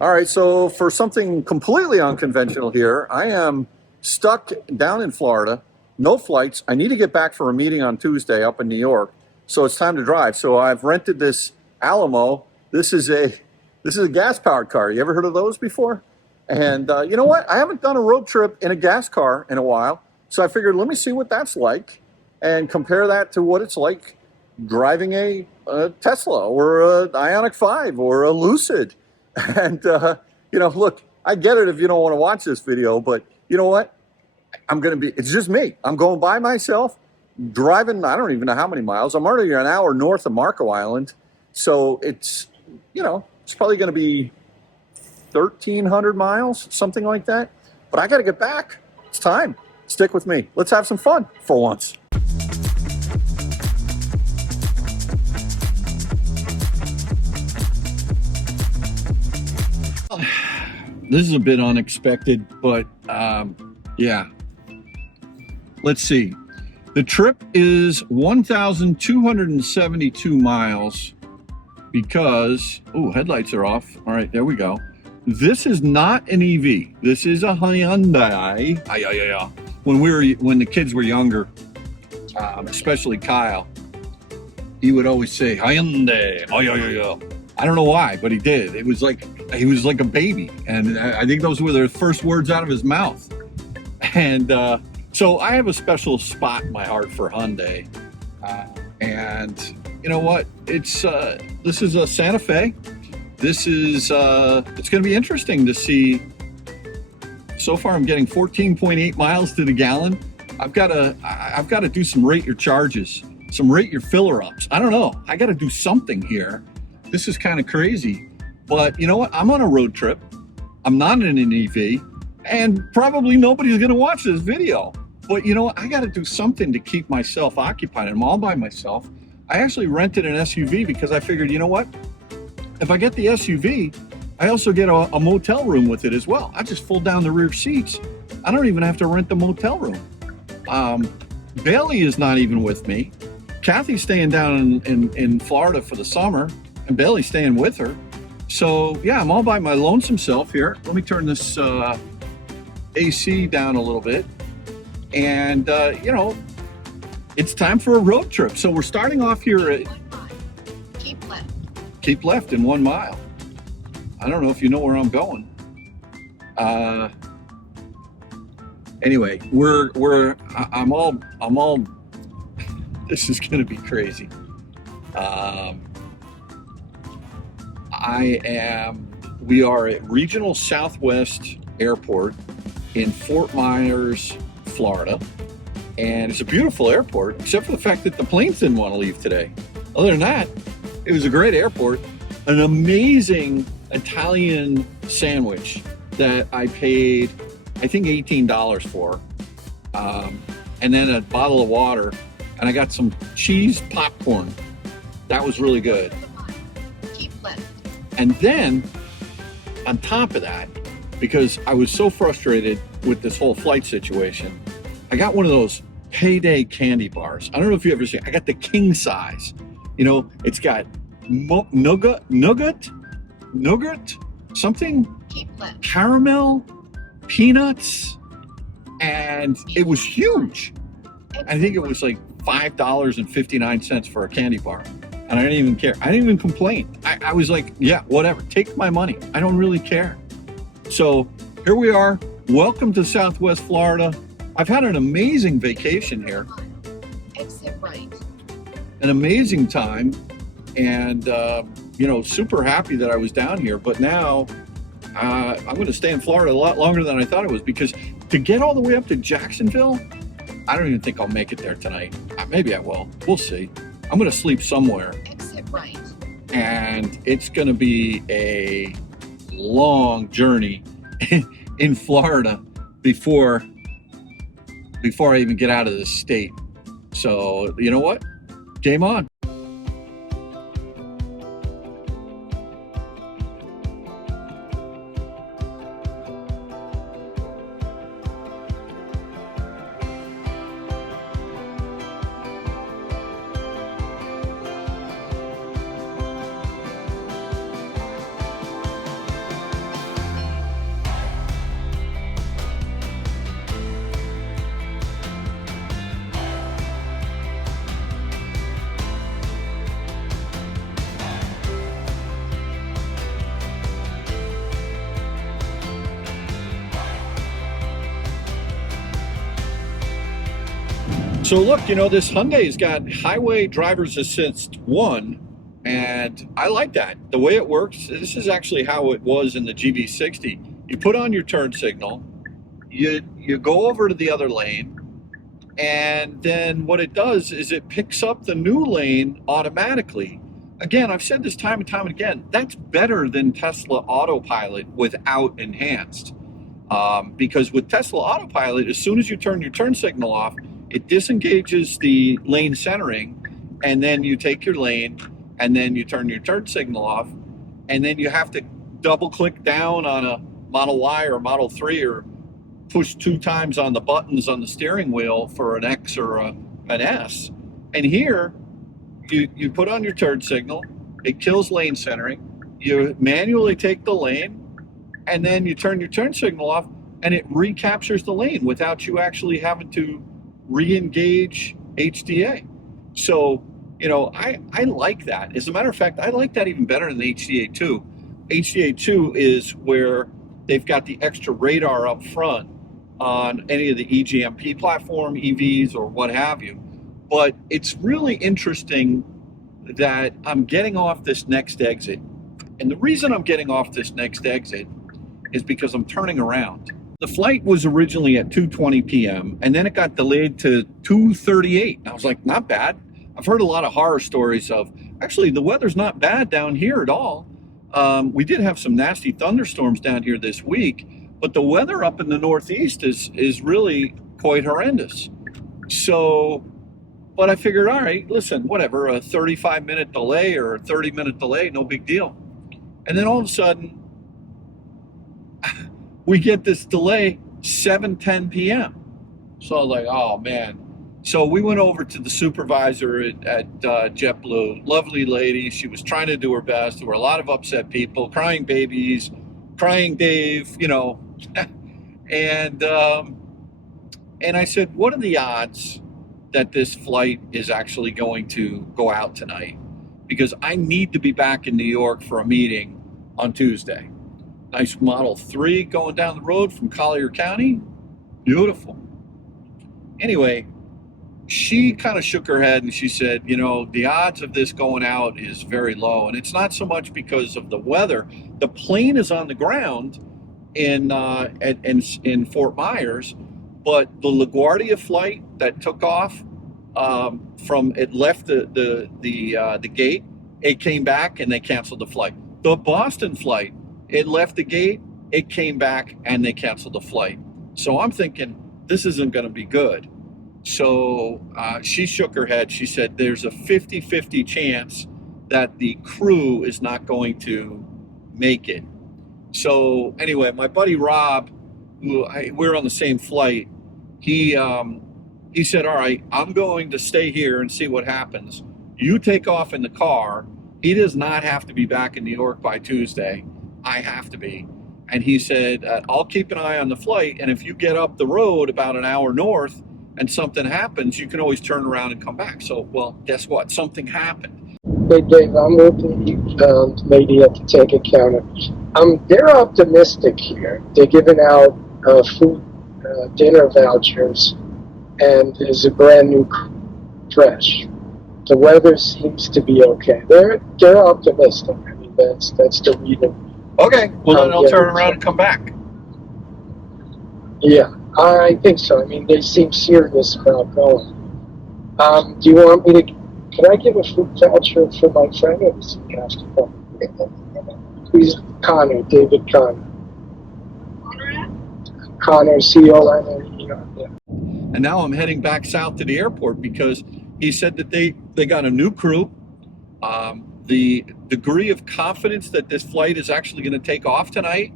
All right, so for something completely unconventional here, I am stuck down in Florida, no flights. I need to get back for a meeting on Tuesday up in New York, so it's time to drive. So I've rented this Alamo. This is a gas-powered car. You ever heard of those before? And you know what? I haven't done a road trip in a gas car in a while, so I figured let me see what that's like and compare that to what it's like driving a Tesla or an Ioniq 5 or a Lucid. And, look, I get it if you don't want to watch this video, but you know what? It's just me. I'm going by myself, driving, I don't even know how many miles. I'm already an hour north of Marco Island. So it's probably going to be 1,300 miles, something like that. But I got to get back. It's time. Stick with me. Let's have some fun for once. This is a bit unexpected, but yeah. Let's see. The trip is 1,272 miles because, headlights are off. All right, there we go. This is not an EV. This is a Hyundai. When the kids were younger, especially Kyle, he would always say Hyundai. I don't know why, but he did. He was like a baby, and I think those were the first words out of his mouth. And so I have a special spot in my heart for Hyundai. And you know what? This is a Santa Fe. This is it's going to be interesting to see. So far, I'm getting 14.8 miles to the gallon. I've got to do some rate your charges, some rate your filler ups. I don't know. I got to do something here. This is kind of crazy, but you know what? I'm on a road trip. I'm not in an EV, and probably nobody's going to watch this video. But you know what? I got to do something to keep myself occupied. I'm all by myself. I actually rented an SUV because I figured, you know what? If I get the SUV, I also get a motel room with it as well. I just fold down the rear seats. I don't even have to rent the motel room. Bailey is not even with me. Kathy's staying down in Florida for the summer, and Bailey's staying with her. So yeah, I'm all by my lonesome self here. Let me turn this AC down a little bit. And it's time for a road trip. So we're starting off here at keep left in 1 mile. I don't know if you know where I'm going. Anyway, I'm all this is gonna be crazy. We are at Regional Southwest Airport in Fort Myers, Florida. And it's a beautiful airport, except for the fact that the planes didn't want to leave today. Other than that, it was a great airport. An amazing Italian sandwich that I paid, I think, $18 for. And then a bottle of water, and I got some cheese popcorn. That was really good. And then, on top of that, because I was so frustrated with this whole flight situation, I got one of those payday candy bars. I don't know if you ever seen it. I got the king size. It's got nougat, something, caramel, peanuts, and it was huge. I think it was like $5.59 for a candy bar. And I didn't even care. I didn't even complain. I was like, yeah, whatever. Take my money. I don't really care. So here we are. Welcome to Southwest Florida. I've had an amazing vacation here. Exit right. An amazing time. And, super happy that I was down here. But now I'm going to stay in Florida a lot longer than I thought it was, because to get all the way up to Jacksonville, I don't even think I'll make it there tonight. Maybe I will. We'll see. I'm going to sleep somewhere. Exit right. And it's going to be a long journey in Florida before I even get out of this state. So, you know what? Game on. So look, this Hyundai's got Highway Driver's Assist 1, and I like that. The way it works, this is actually how it was in the GV60. You put on your turn signal, you go over to the other lane, and then what it does is it picks up the new lane automatically. Again, I've said this time and time again, that's better than Tesla Autopilot without enhanced. Because with Tesla Autopilot, as soon as you turn your turn signal off, it disengages the lane centering, and then you take your lane, and then you turn your turn signal off, and then you have to double click down on a Model Y or Model 3 or push 2 times on the buttons on the steering wheel for an X or an S. And here, you put on your turn signal, it kills lane centering, you manually take the lane, and then you turn your turn signal off, and it recaptures the lane without you actually having to re-engage HDA. So, I like that. As a matter of fact, I like that even better than HDA2. HDA2 is where they've got the extra radar up front on any of the eGMP platform, EVs, or what have you. But it's really interesting that I'm getting off this next exit. And the reason I'm getting off this next exit is because I'm turning around. The flight was originally at 2:20 p.m. and then it got delayed to 2:38. I was like, not bad. I've heard a lot of horror stories of, actually, the weather's not bad down here at all. We did have some nasty thunderstorms down here this week, but the weather up in the Northeast is really quite horrendous. So, but I figured, all right, listen, whatever, a 35-minute delay or a 30-minute delay, no big deal. And then all of a sudden, we get this delay, 7:10 p.m. So I was like, oh, man. So we went over to the supervisor at JetBlue, lovely lady. She was trying to do her best. There were a lot of upset people, crying babies, crying Dave, And I said, what are the odds that this flight is actually going to go out tonight? Because I need to be back in New York for a meeting on Tuesday. Nice Model 3 going down the road from Collier County. Beautiful. Anyway, she kind of shook her head and she said, the odds of this going out is very low. And it's not so much because of the weather. The plane is on the ground in Fort Myers, but the LaGuardia flight that took off it left the gate, it came back and they canceled the flight. The Boston flight, it left the gate, it came back, and they canceled the flight. So I'm thinking, this isn't going to be good. So she shook her head. She said, there's a 50-50 chance that the crew is not going to make it. So anyway, my buddy Rob, we're on the same flight, he said, all right, I'm going to stay here and see what happens. You take off in the car. He does not have to be back in New York by Tuesday. I have to be. And he said, I'll keep an eye on the flight. And if you get up the road about an hour north and something happens, you can always turn around and come back. So, well, guess what? Something happened. Hey, Dave, I'm with the lady at the ticket counter. They're optimistic here. They're giving out food, dinner vouchers, and there's a brand new fresh. The weather seems to be okay. They're optimistic. I mean, that's the reason. Okay, well then I'll turn around and come back. Yeah, I think so. I mean, they seem serious about going. Do you want me to? Can I give a food voucher for my friend, or does he have to come? He's Connor, David Connor. Connor, C-O-N-N-E-R. Yeah. And now I'm heading back south to the airport because he said that they got a new crew. The degree of confidence that this flight is actually going to take off tonight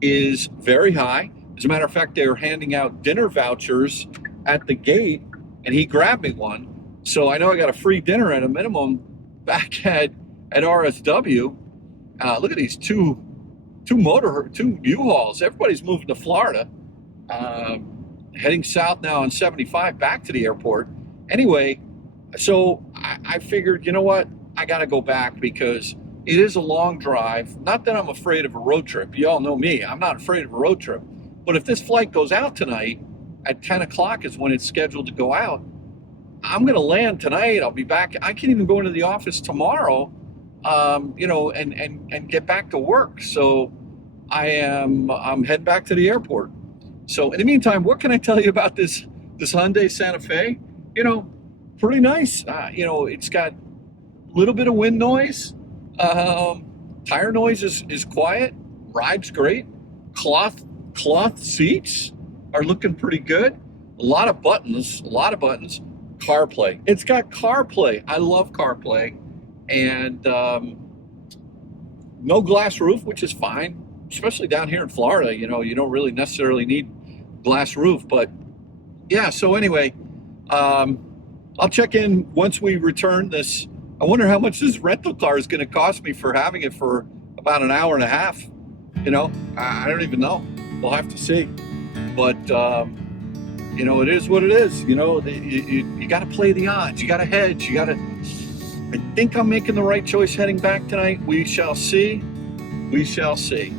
is very high. As a matter of fact, they were handing out dinner vouchers at the gate, and he grabbed me one. So I know I got a free dinner at a minimum back at RSW. Look at these two U-Hauls. Everybody's moving to Florida. Heading south now on 75 back to the airport. Anyway, so I figured, you know what? I got to go back because it is a long drive. Not that I'm afraid of a road trip. You all know me. I'm not afraid of a road trip. But if this flight goes out tonight at 10 o'clock is when it's scheduled to go out, I'm going to land tonight. I'll be back. I can't even go into the office tomorrow, and get back to work. So I'm heading back to the airport. So in the meantime, what can I tell you about this Hyundai Santa Fe? Pretty nice. It's got a little bit of wind noise. Tire noise is quiet. Ride's great. Cloth seats are looking pretty good. A lot of buttons. CarPlay. It's got CarPlay. I love CarPlay. And no glass roof, which is fine, especially down here in Florida. You don't really necessarily need glass roof. But yeah, so anyway, I'll check in once we return this. I wonder how much this rental car is going to cost me for having it for about an hour and a half. I don't even know. We'll have to see. But, it is what it is. You got to play the odds. You got to hedge. I think I'm making the right choice heading back tonight. We shall see. We shall see.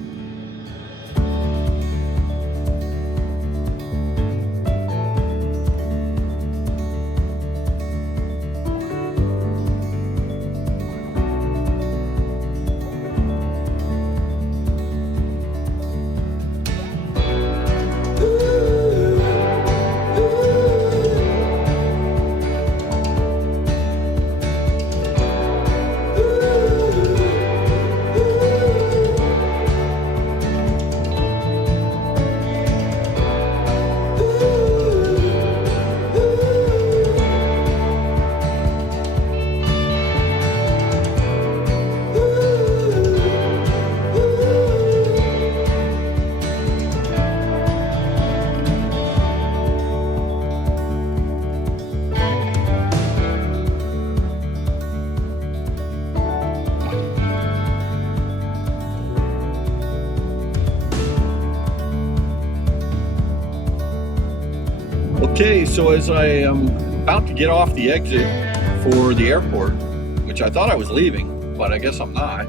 Okay, so as I am about to get off the exit for the airport, which I thought I was leaving, but I guess I'm not,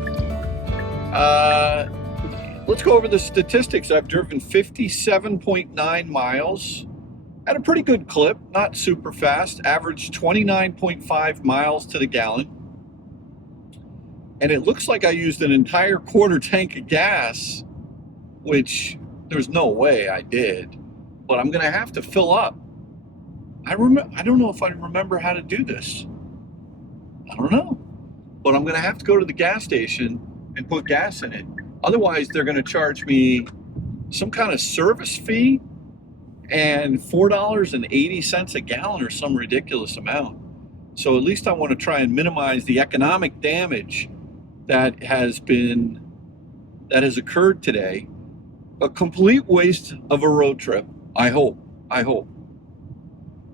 let's go over the statistics. I've driven 57.9 miles at a pretty good clip, not super fast, averaged 29.5 miles to the gallon. And it looks like I used an entire quarter tank of gas, which there's no way I did, but I'm gonna have to fill up. I don't know if I remember how to do this. I don't know, but I'm gonna have to go to the gas station and put gas in it. Otherwise, they're gonna charge me some kind of service fee and $4.80 a gallon or some ridiculous amount. So at least I want to try and minimize the economic damage that has occurred today. A complete waste of a road trip. I hope.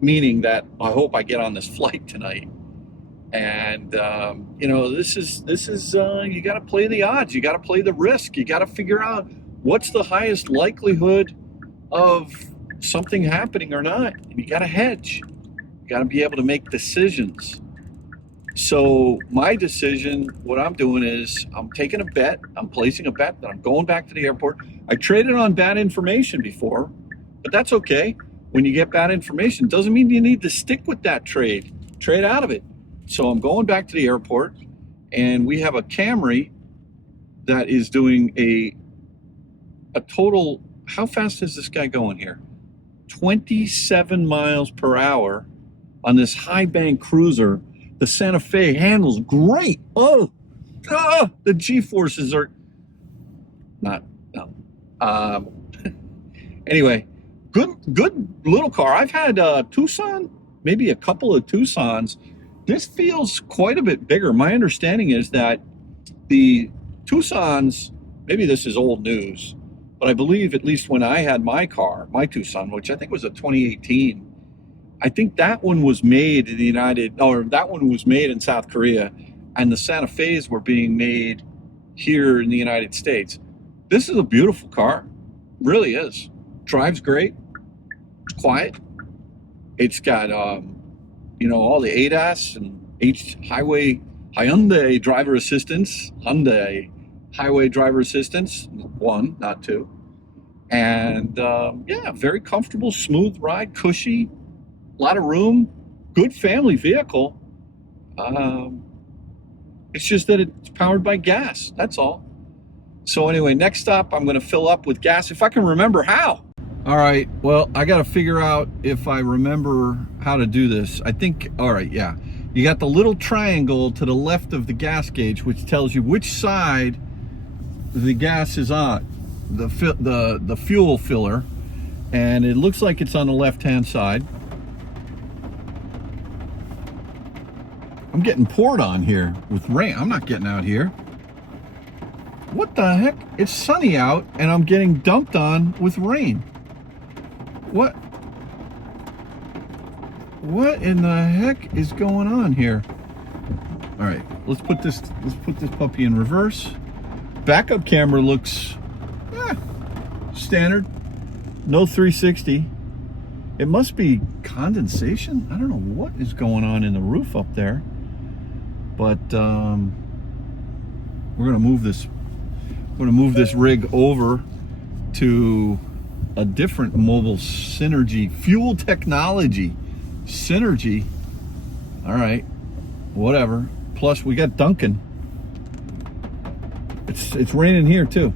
Meaning that I hope I get on this flight tonight. And this is you got to play the odds. You got to play the risk. You got to figure out what's the highest likelihood of something happening or not. And you got to hedge. You got to be able to make decisions. So my decision, what I'm doing is I'm taking a bet. I'm placing a bet that I'm going back to the airport. I traded on bad information before, but that's okay. When you get bad information, doesn't mean you need to stick with that trade. Trade out of it. So I'm going back to the airport, and we have a Camry that is doing a total, how fast is this guy going here? 27 miles per hour on this high bank cruiser. The Santa Fe handles great. The G-forces are not, no. Anyway, good little car. I've had a Tucson, maybe a couple of Tucsons. This feels quite a bit bigger. My understanding is that the Tucsons, maybe this is old news, but I believe at least when I had my car, my Tucson, which I think was a 2018, I think that one was made in that one was made in South Korea, and the Santa Fe's were being made here in the United States. This is a beautiful car, really is. Drives great, it's quiet. It's got all the ADAS and Hyundai driver assistance, highway driver assistance, one, not two. And very comfortable, smooth ride, cushy, a lot of room. good family vehicle. It's just that it's powered by gas. That's all. So anyway, next stop, I'm going to fill up with gas if I can remember how. All right. Well, I got to figure out if I remember how to do this. I think. All right. Yeah. You got the little triangle to the left of the gas gauge, which tells you which side the gas is on, the fuel filler, and it looks like it's on the left-hand side. I'm getting poured on here with rain. I'm not getting out here. What the heck? It's sunny out and I'm getting dumped on with rain. What in the heck is going on here? All right, let's put this puppy in reverse. Backup camera looks standard. No 360. It must be condensation. I don't know what is going on in the roof up there. But we're gonna move this rig over to a different mobile Synergy fuel technology. Synergy. All right, whatever. Plus we got Duncan. It's raining here too.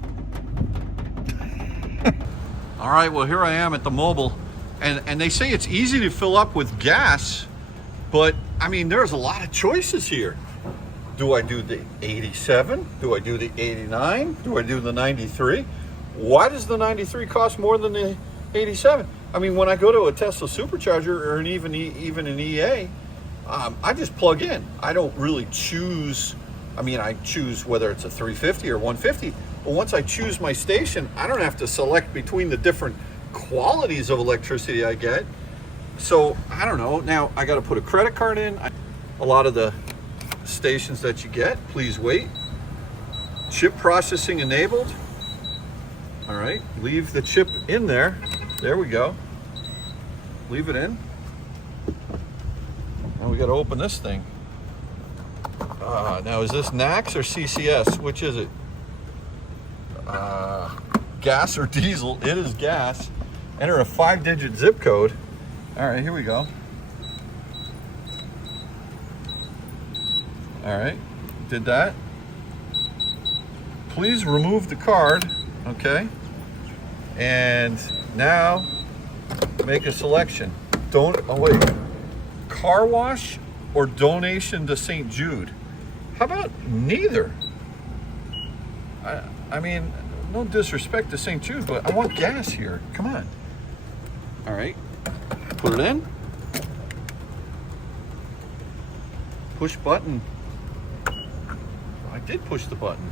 All right, well here I am at the mobile, and they say it's easy to fill up with gas, but I mean there's a lot of choices here. Do I do the 87? Do I do the 89? Do I do the 93? Why does the 93 cost more than the 87? I mean, when I go to a Tesla supercharger or even an EA, I just plug in. I don't really choose. I mean, I choose whether it's a 350 or 150. But once I choose my station, I don't have to select between the different qualities of electricity I get. So I don't know. Now I got to put a credit card in. A lot of the stations that you get, please wait. Chip processing enabled. All right, leave the chip in there. There we go. Leave it in. Now we got to open this thing. Now is this NACS or CCS? Which is it? Gas or diesel? It is gas. Enter a 5-digit zip code. All right, here we go. All right, did that. Please remove the card, okay? And now make a selection. Car wash or donation to St. Jude? How about neither? I mean, no disrespect to St. Jude, but I want gas here. Come on. All right, put it in. Push button. I did push the button.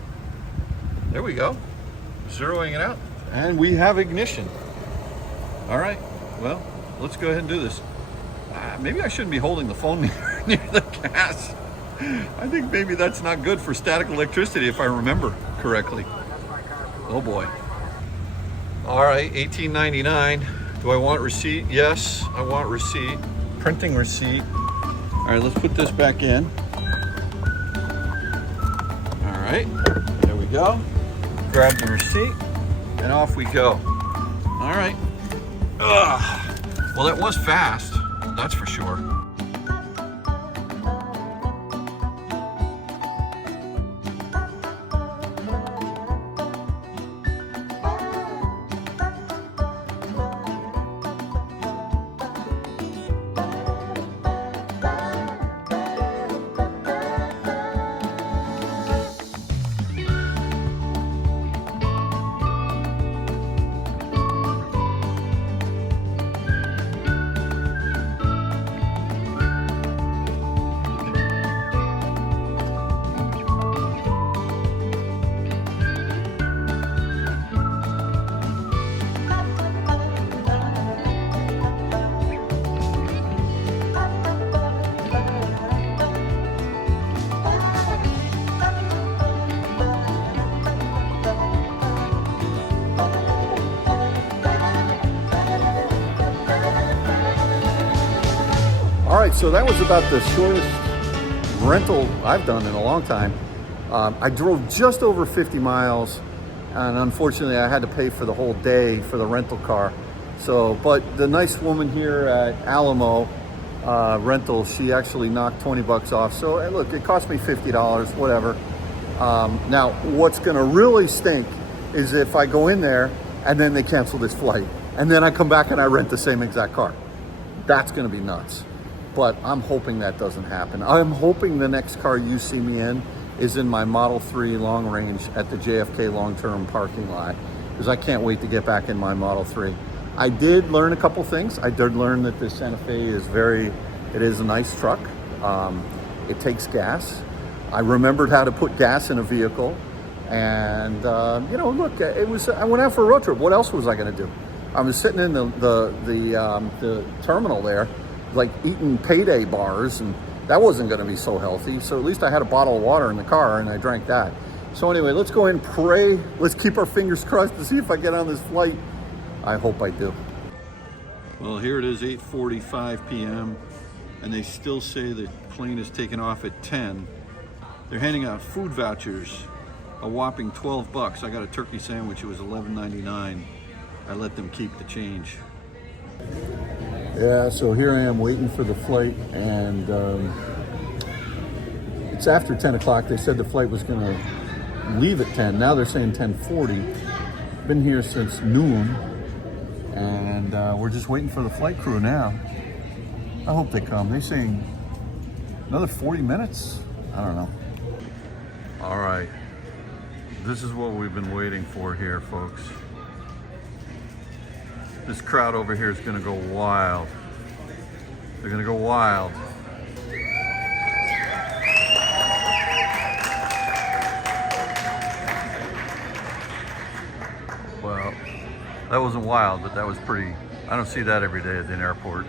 There we go. Zeroing it out. And we have ignition. All right. Well, let's go ahead and do this. Maybe I shouldn't be holding the phone near the gas. I think maybe that's not good for static electricity if I remember correctly. Oh boy. All right, $18.99. Do I want receipt? Yes, I want receipt. Printing receipt. All right, let's put this back in. All right, there we go. Grab the receipt, and off we go. All right. Well, that was fast, that's for sure. All right, so that was about the shortest rental I've done in a long time. I drove just over 50 miles, and unfortunately I had to pay for the whole day for the rental car. So, but the nice woman here at Alamo rental, she actually knocked 20 bucks off. So hey, look, it cost me $50, whatever. Now, what's gonna really stink is if I go in there and then they cancel this flight. And then I come back and I rent the same exact car. That's gonna be nuts. But I'm hoping that doesn't happen. I'm hoping the next car you see me in is in my Model 3 long range at the JFK long-term parking lot, because I can't wait to get back in my Model 3. I did learn a couple things. I did learn that the Santa Fe is it is a nice truck. It takes gas. I remembered how to put gas in a vehicle. And, you know, look, I went out for a road trip. What else was I gonna do? I was sitting in the terminal there, like eating payday bars, and that wasn't gonna be so healthy. So at least I had a bottle of water in the car and I drank that. So anyway, let's go ahead and pray. Let's keep our fingers crossed to see if I get on this flight. I hope I do. Well, here it is, 8:45 p.m. and they still say the plane is taking off at 10. They're handing out food vouchers, a whopping 12 bucks. I got a turkey sandwich, it was $11.99. I let them keep the change. Yeah, so here I am waiting for the flight, and it's after 10 o'clock. They said the flight was gonna leave at 10. Now they're saying 10:40. Been here since noon, and we're just waiting for the flight crew now. I hope they come. They're saying another 40 minutes? I don't know. All right, this is what we've been waiting for here, folks. This crowd over here is gonna go wild. They're gonna go wild. Well, that wasn't wild, but that was pretty, I don't see that every day at an airport.